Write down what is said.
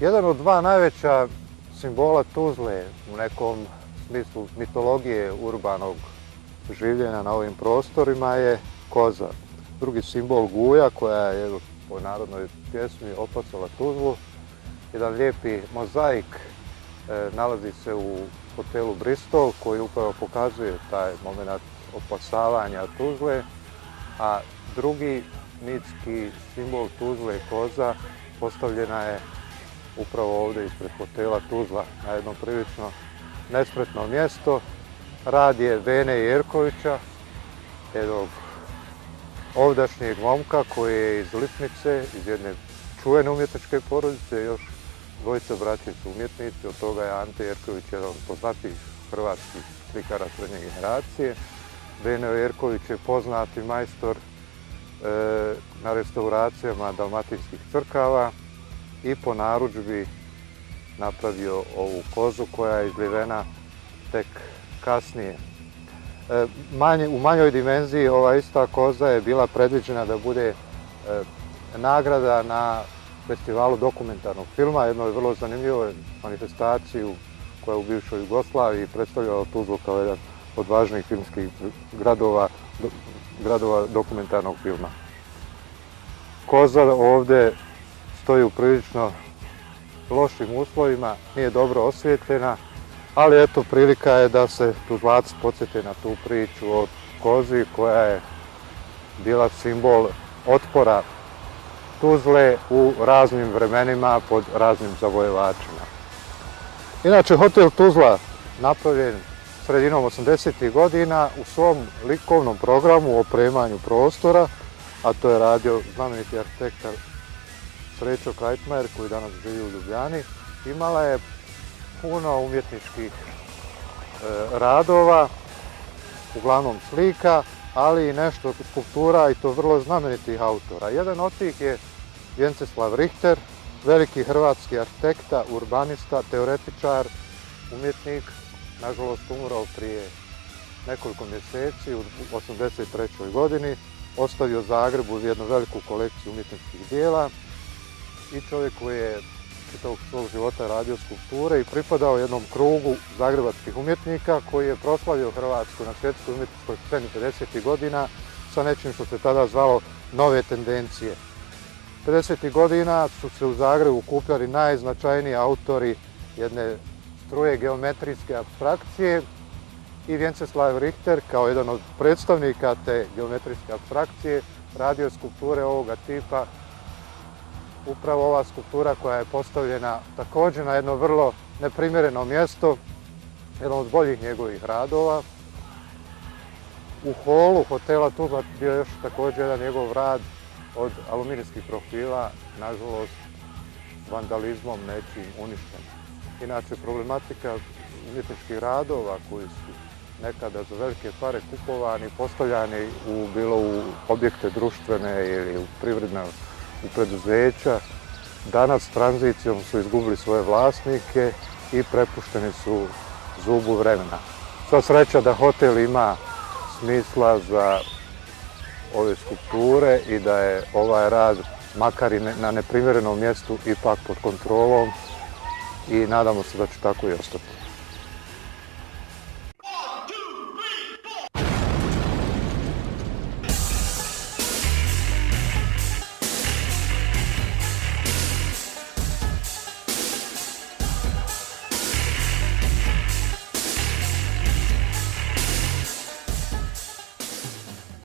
Jedan od dva najveća simbola Tuzle u nekom smislu mitologije urbanog življenja na ovim prostorima je koza. Drugi simbol Guja, koja je po narodnoj pjesmi opasala Tuzlu. Jedan lijepi mozaik nalazi se u hotelu Bristol koji upravo pokazuje taj moment opasavanja Tuzle, a drugi mitski simbol Tuzle, koza, postavljena je upravo ovdje ispred hotela Tuzla na jedno prilično nespretno mjesto. Rad je Vene Jerkovića, jednog ovdašnjeg momka koji je iz Lipnice, iz jedne čuvene umjetničke porodice, još dvojica braća su umjetnici, od toga je Ante Jerković jedan od poznatijih hrvatskih slikara srednje generacije. Vene Jerković je poznati majstor na restauracijama dalmatinskih crkava i po narudžbi napravio ovu kozu koja je izlivena tek kasnije. U manjoj dimenziji ova ista koza je bila predviđena da bude nagrada na festivalu dokumentarnog filma, jednoj vrlo zanimljivoj manifestaciji koja je u bivšoj Jugoslaviji predstavljala Tuzlu kao jedan od važnijih filmskih gradova dokumentarnog filma. Koza ovdje stoji u prilično lošim uslovima, nije dobro osvijetljena, ali eto, prilika je da se Tuzlaci podsjete na tu priču o kozi koja je bila simbol otpora Tuzle u raznim vremenima pod raznim zavojevačima. Inače, hotel Tuzla, napravljen sredinom 80. godina, u svom likovnom programu o opremanju prostora, a to je radio znameniti arhitekta Srećo Krajtmajer koji danas živi u Ljubljani, imala je puno umjetničkih radova, uglavnom slika, ali i nešto skulptura i to vrlo znamenitih autora. Jedan od tih je Vjenceslav Richter, veliki hrvatski arhitekta, urbanista, teoretičar, umjetnik, nažalost umro prije nekoliko mjeseci, u 1983. godini, ostavio Zagrebu jednu veliku kolekciju umjetničkih dijela i čovjek koji je čitavog svog života radio skulpture i pripadao jednom krugu zagrebačkih umjetnika koji je proslavio Hrvatsku na svjetskoj umjetničkoj sceni 50. godina sa nečim što se tada zvalo nove tendencije. 50. godina su se u Zagrebu okupljali najznačajniji autori jedne struje geometrijske apstrakcije i Vjenceslav Richter kao jedan od predstavnika te geometrijske apstrakcije radio skulpture ovoga tipa. Upravo ova skulptura koja je postavljena također na jedno vrlo neprimjereno mjesto, jedan od boljih njegovih radova. U holu hotela Tuzla bio je još također jedan njegov rad od aluminijskih profila, nažalost vandalizmom nečim uništen. Inače, problematika umjetničkih radova koji su nekada za velike pare kupovani, postavljani bilo u objekte društvene ili u privredna u preduzeća, danas tranzicijom su izgubili svoje vlasnike i prepušteni su zubu vremena. Sva sreća da hotel ima smisla za ove skulpture i da je ovaj rad, makar i na neprimjerenom mjestu, ipak pod kontrolom i nadamo se da će tako i ostati.